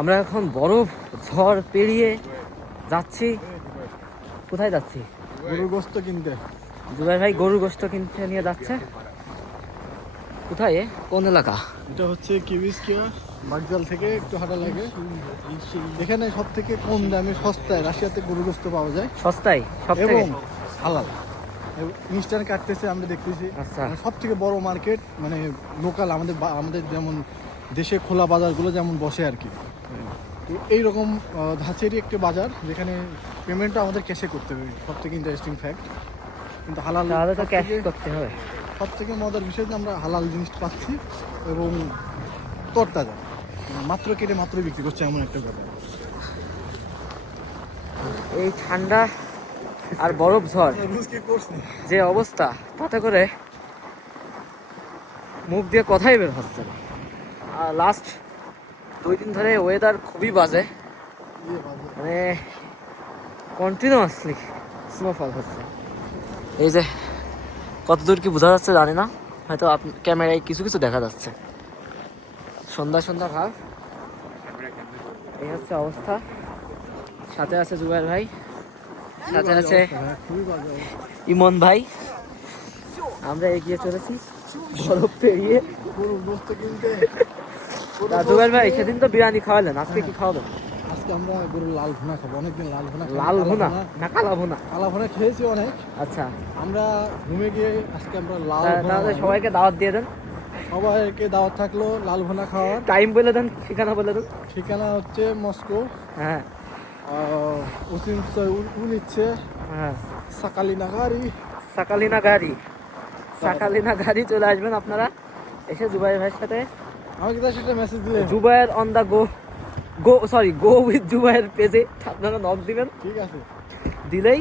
আমরা এখন বরফ ঝড় পেরিয়ে যাচ্ছি। কোথায় যাচ্ছি? গরুর গোশত কিনতে। জুবাই ভাই গরুর গোশত কিনতে নিয়ে যাচ্ছে। কোথায়? কোন এলাকা? এটা হচ্ছে কিবিসকিয়া বাগজাল থেকে একটু হাঁটা লাগে। এখানে সব থেকে কম দামে সস্তায় রাশিয়াতে গরুর গোশত পাওয়া যায়। সস্তায় সব থেকে এবং হালাল। ইনস্ট্যান্ট কাটতেছে আমরা দেখতেছি। আচ্ছা। সব থেকে বড় মার্কেট মানে লোকাল আমাদের যেমন দেশে খোলা বাজারগুলো যেমন বসে আর কি। তো এইরকম ধাঁচেরই একটি বাজার যেখানে পেমেন্টটা আমাদের ক্যাশে করতে হবে। সব থেকে ইন্টারেস্টিং ফ্যাক্ট। কিন্তু হালাল তাহলে তো ক্যাশ করতে হবে। সব থেকে মজার বিষয় যে আমরা হালাল জিনিস পাচ্ছি এবং তরতাজা মাত্র কেটে মাত্র বিক্রি করছে এমন একটা ব্যাপার। এই ঠান্ডা আর বরফ ঝড় যে অবস্থা, তাতে করে মুখ দিয়ে কথাই বের হচ্ছে না। আর লাস্ট 2 দিন ধরে ওয়েদার খুবই বাজে, মানে কন্টিনিউয়াসলি স্নোফল হচ্ছে। এই যে কতদূর কি বোঝা যাচ্ছে জানি না, হয়তো ক্যামেরায় কিছু কিছু দেখা যাচ্ছে। সন্ধ্যা সন্ধ্যা ভাব, এই হচ্ছে অবস্থা। সাথে আছে জুবাইর ভাই, সাথে আছে ইমন ভাই। আমরা এগিয়ে চলেছি বরফ পেরিয়ে। জুবাইর ভাই সেদিন তো বিরিয়ানি খাওয়ালেন, আজকে কি খাওয়াবেন? আজকে আমরা গরুর লাল ভুনা খাবো। অনেকদিন লাল ভুনা লাল ভুনা না কালা ভুনা? কালা ভুনা খেয়েছি অনেক। আচ্ছা, আমরা রুমে গিয়ে আজকে আমরা লাল তাহলে সবাইকে দাওয়াত দিয়ে দেন। সবাইকে দাওয়াত থাকলো লাল ভুনা খাওয়ার। টাইম বলে দেন, ঠিকানা বলে দেন। ঠিকানা হচ্ছে মস্কো। হ্যাঁ উলিচ্ছে হ্যাঁ, সাকালিনা গাড়ি। সাকালিনা গাড়ি চলে আসবেন আপনারা। এসে জুবাইর ভাইয়ের সাথে আমাকে তো সেটা মেসেজ দিলে Zubair on the go with Zubair পেজে আপনারা নক দিবেন। ঠিক আছে, দিলেই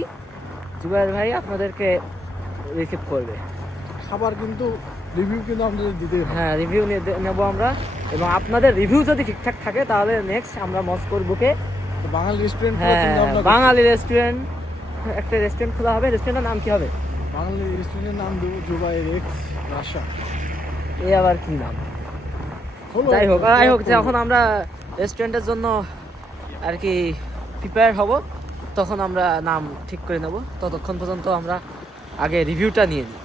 জুবাইর ভাই আপনাদেরকে রিসিভ করবে। খাবার কিন্তু রিভিউ কিন্তু আমাদের দিতে হবে। হ্যাঁ, রিভিউ নেব আমরা, এবং আপনাদের রিভিউ যদি ঠিকঠাক থাকে তাহলে নেক্সট আমরা মস্কোর বুকে বাঙালি রেস্টুরেন্ট বাঙালি রেস্টুরেন্ট, একটা রেস্টুরেন্ট খোলা হবে। রেস্টুরেন্টের নাম কি হবে? বাঙালি রেস্টুরেন্টের নাম দেবো জুবাইর এক্স রাশা। এই আবার কি নাম? যাই হোক যখন আমরা রেস্টুরেন্টের জন্য আর কি প্রিপেয়ার হব, তখন আমরা নাম ঠিক করে নেব। ততক্ষণ পর্যন্ত আমরা আগে রিভিউটা নিয়ে নিই,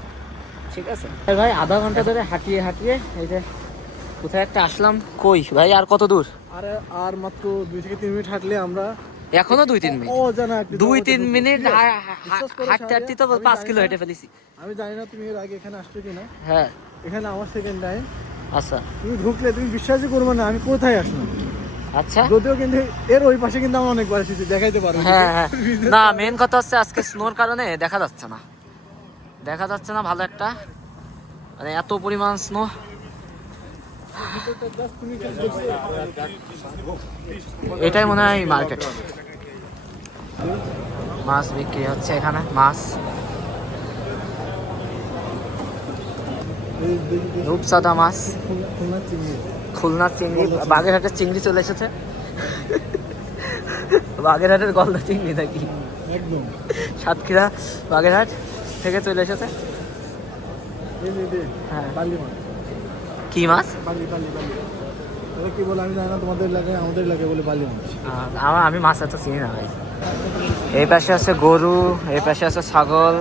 ঠিক আছে ভাই? আধা ঘন্টা ধরে হাঁটিয়ে এই যে কোথায় একটা আসলাম। কই ভাই, আর কত দূর? আর মাত্র 2 থেকে 3 মিনিট হাঁটলে আমরা। এখনো 2-3 মিনিট? 2-3 মিনিট হাঁটতে হাঁটতে তো 5 কিলো হেঁটে ফেলেছি। আমি জানি না তুমি এর আগে এখানে আসছো কিনা। হ্যাঁ, এখানে আমার সেকেন্ড টাইম। আচ্ছা, তুমি ঢুকলে তুমি বিশ্বাসই করবে না আমি কোথায় আসলাম। আচ্ছা, যদিও কিন্তু এর ওই পাশে কিন্তু আমরা অনেকবার এসেছি, দেখাইতে পারবো। হ্যাঁ না, মেন কথা হচ্ছে আজকে স্নোর কারণে দেখা যাচ্ছে না ভালো একটা, মানে এত পরিমাণ স্নো। এটাই মনে হয় মার্কেট। মাছ বিক্রি হচ্ছে এখানে, মাছ, রূপসাদা মাছ, খুলনার চিংড়ি, বাগেরহাটের চিংড়ি চলে এসেছে। বাগেরহাটের গলদা চিংড়ি নাকি? একদম সাতক্ষীরা বাগেরহাট থেকে চলে এসেছে। হ্যাঁ, বালি মাছ। কি মাছ? বালি কি বলে আমি জানি না, তোমাদের এলাকায় আমাদের এলাকায় বলে বালি মাছ। আমি মাছ এত চিনি না ভাই। এই পাশে আছে গরু, এই পাশে আছে ছাগল,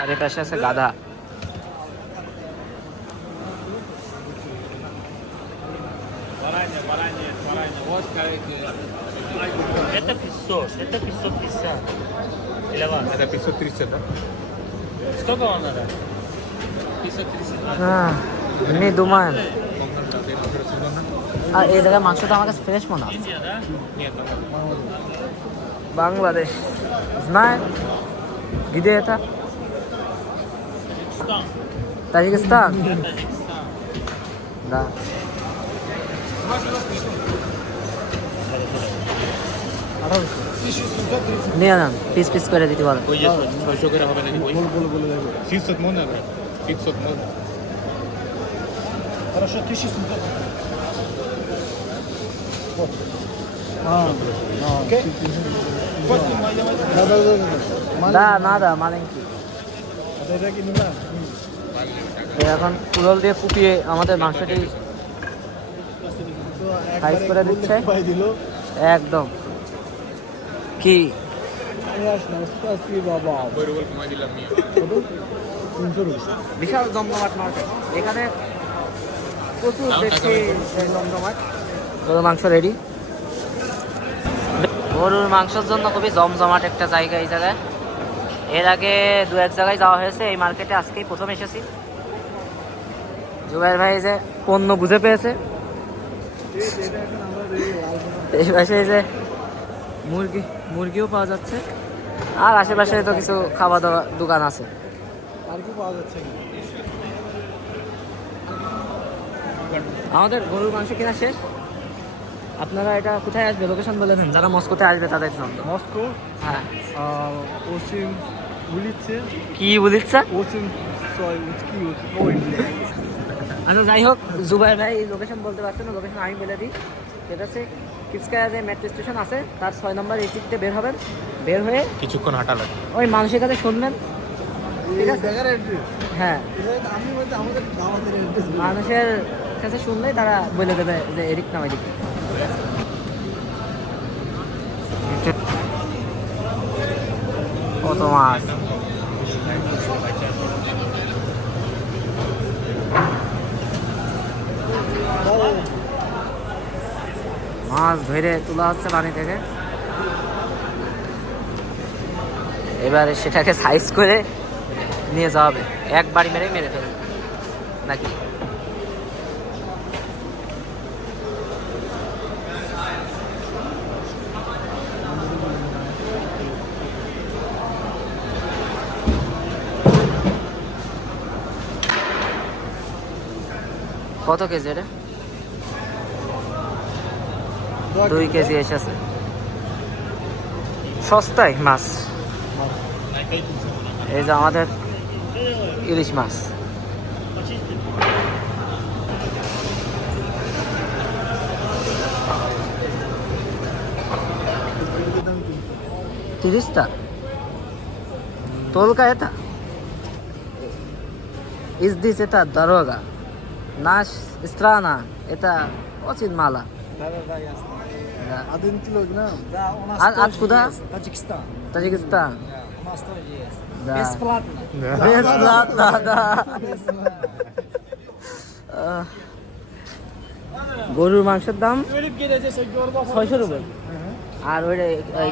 আর এই পাশে আছে গাধা। Это 550. Или ладно? Это 530, да? Сколько вам надо? 530. এমনি দুমান। আর এই জায়গায় মাংসটা আমার কাছে ফ্রেশ মনে হয়। Индия, да? Нет, বাংলাদেশ знает где это? Таджикистан. Таджикистан? Таджикистан. Да. না পিস করে দিতে পারো। ওই যে 600 করে হবে নাকি? ওই বলে দেখো। 500 মন হবে, 500 মন। Хорошо, 1700. Окей? Да, надо маленький। এটা কি নিবা? এখন কুড়াল দিয়ে কুপিয়ে আমাদের মাংসটি সাইজ করে দিচ্ছে। দিল একদম কি বাবা বৈরবল কমাই দিলাম নিয়ে। 300 বিশাল জমজমাট মার্কেট এখানে প্রচুর তাও দেখছি টাকা জমজমাট। গরুর মাংস রেডি। গরুর মাংসের জন্য খুবই জমজমাট একটা জায়গা এই জায়গায়। এর আগে দু এক জায়গায় যাওয়া হয়েছে, এই মার্কেটে আজকেই প্রথম এসেছি। জুবাইর ভাই যে পণ্য বুঝে পেয়েছে। এই পাশে এই যে মুরগিও পাওয়া যাচ্ছে, আর আশেপাশে তো কিছু খাওয়া দাওয়া দোকান আছে। আর কি পাওয়া যাচ্ছে না? আমাদের গরুর মাংস কেনা শেষ। আপনারা এটা কোথায় আসবে লোকেশন বলে দেন, যারা মস্কোতে আসবে তাদের জন্য। মস্কো, হ্যাঁ ওসিম উলিচ্ছে, কি বলিচ্ছে? ওসিম উচকি ওই আচ্ছা যাই হোক, জুবাইর ভাই লোকেশন বলতে পারছেন না, লোকেশন আমি বলে দিই। সেটা হচ্ছে কিপসকায়া যে মেট্রো স্টেশন আছে তার 6 নম্বর এক্সিটে বের হবেন। বের হয়ে কিছুক্ষণ হাঁটা লাগে। ওই মানুষের কাছে শুনবেন, ঠিক আছে? জায়গার অ্যাড্রেস হ্যাঁ, আমি বলতে আমাদের দাওয়াতের অ্যাড্রেস মানুষের কাছে শুনলেই তারা বলে দেবে যে এদিক না ওইদিক। কত মাছ! মাছ ধরে তোলা হচ্ছে পানি থেকে, এবারে সেটাকে সাইজ করে নিয়ে যাওয়া হবে। একবারই মেরে ফেলবে নাকি? কত কেজি এটা? 2 কেজি এসেছে। সস্তায় মাছ। এই যে আমাদের ইলিশ মাছ। $30? Только это? И здесь это дорога. Наш страна это очень мало. Да, ясно. Да. 1 килограмм. Да, у нас А откуда? Таджикистан. Таджикистан. У нас тоже есть. Да. Бесплатно. Бесплатно, да. গরুর মাংসের দাম Ölüp gelecek görme 600 রুপি। আর ওই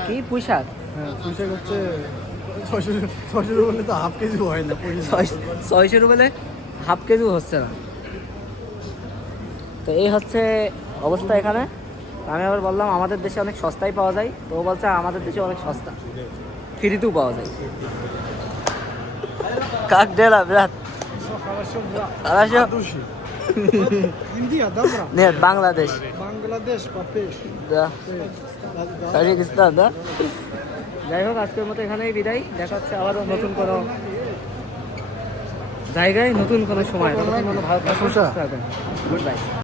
কি পুঁই শাক হ্যাঁ, পুঁইশাক হচ্ছে 600 বলে তো হাফ কেজি হয় না। 600 রুপি হাফ কেজি হচ্ছে না। তো এই হচ্ছে অবস্থা এখানে। আমি আবার বললাম আমাদের দেশে অনেক সস্তায় পাওয়া যায়, তো ও বলছে আমাদের দেশে অনেক সস্তা, ফ্রিতেও পাওয়া যায়। কাক ডেলা ব্রাত Хорошо, брат. Хорошо. Души. Индия, да, брат? Нет, Бангладеш. Бангладеш, Папеш. Да. তাজিকিস্তান, না? যাই হোক, আজকের মতো এখানেই বিদায়। দেখা হচ্ছে আবারও নতুন কোনো জায়গায়, নতুন কোনো সময়। ততক্ষণ ভালো থাকুন, সুস্থ থাকুন। Good bye.